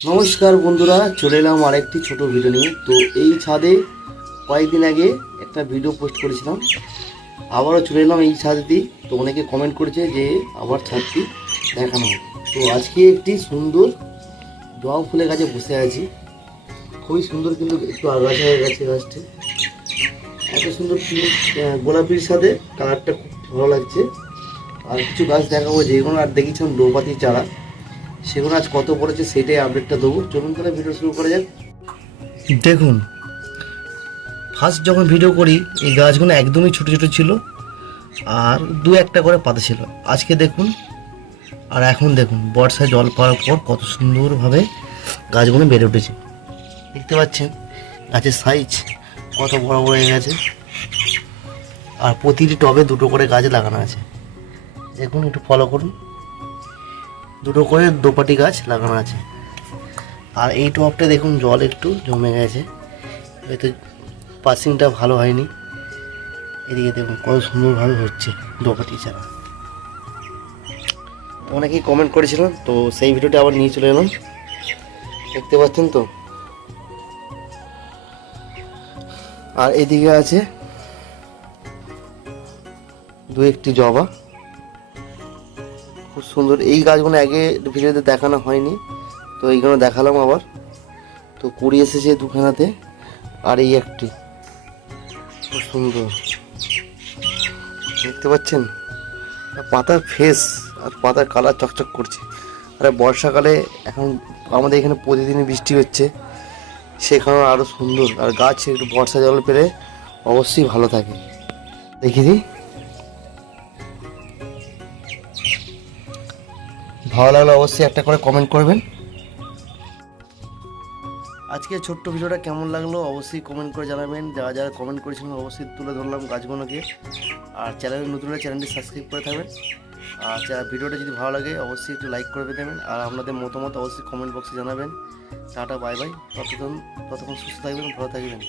নমস্কার বন্ধুরা, চলে এলাম আরেকটি ছোট ভিডিও নিয়ে। তো এই ছাদে কয়েকদিন আগে একটা ভিডিও পোস্ট করেছিলাম। আবারও চলে এলাম এই ছাদেতেই তো অনেকে কমেন্ট করেছে যে আবার ছাদটি দেখানো তো আজকে একটি সুন্দর জবা ফুলের গাছে বসে আছি। খুবই সুন্দর কিন্তু একটু আগাছা হয়ে গেছে গাছটি। এত সুন্দর গোলাপির সাথে কালারটা খুব ভালো লাগছে। আর কিছু গাছ দেখাবো, যেগুলো আর দেখেছিলাম দোপাতি চারা। সেগুলো আজ কত পড়েছে সেটাই আপডেটটা দেবো। চলুন তাহলে ভিডিও শুরু করা যাক। দেখুন ফার্স্ট যখন ভিডিও করি, এই গাছগুলো একদমই ছোট ছোট ছিল, আর দু একটা করে পাতা ছিল। আজকে দেখুন, আর এখন দেখুন, বর্ষায় জল পাওয়ার পর কত সুন্দরভাবে গাছগুলো বেড়ে উঠেছে। দেখতে পাচ্ছেন, গাছের সাইজ কত বড় বড় হয়ে গেছে। আর প্রতিটি টবে দুটো করে গাছ লাগানো আছে। দেখুন, একটু ফলো করুন। দুটো করে দোপাটি গাছ লাগানো আছে। আর এই টবটা দেখুন, জল একটু জমে গেছে। এতে পাসিংটা ভালো হয়নি। এদিকে দেখুন, কত সুন্দরভাবে হচ্ছে দোপাটি চারা। অনেকেই কমেন্ট করেছিলাম তো সেই ভিডিওটা আবার নিয়ে চলে এলাম। দেখতে পাচ্ছেন তো? আর এদিকে আছে দু একটি জবা। খুব সুন্দর। এই গাছগুলো আগে ভিডিওতে দেখানো হয়নি, তো এইগুলো দেখালাম আবার। তো কুড়ি এসেছে দুখানাতে, আর এই একটি। খুব সুন্দর। দেখতে পাচ্ছেন? পাতার ফেস আর পাতার কালার চকচক করছে। আর বর্ষাকালে এখন আমাদের এখানে প্রতিদিনই বৃষ্টি হচ্ছে সেখানে আরও সুন্দর। আর গাছ একটু বর্ষা জল পেলে অবশ্যই ভালো থাকে। দেখি দিই ভালো লাগলে অবশ্যই একটা করে কমেন্ট করবেন। আজকে ছোট্ট ভিডিওটা কেমন লাগল অবশ্যই কমেন্ট করে জানাবেন। যারা যারা কমেন্ট করেছিলেন অবশ্যই তুলে ধরলাম গাছগুলোকে। আর চ্যানেলে নতুন চ্যানেলটি সাবস্ক্রাইব করে থাকবেন। আর ভিডিওটা যদি ভালো লাগে অবশ্যই একটু লাইক করে দেবেন। আর আপনাদের মতামত অবশ্যই কমেন্ট বক্সে জানাবেন। টাটা বাই বাই ততক্ষণ ততক্ষণ সুস্থ থাকবেন, ভালো থাকবেন।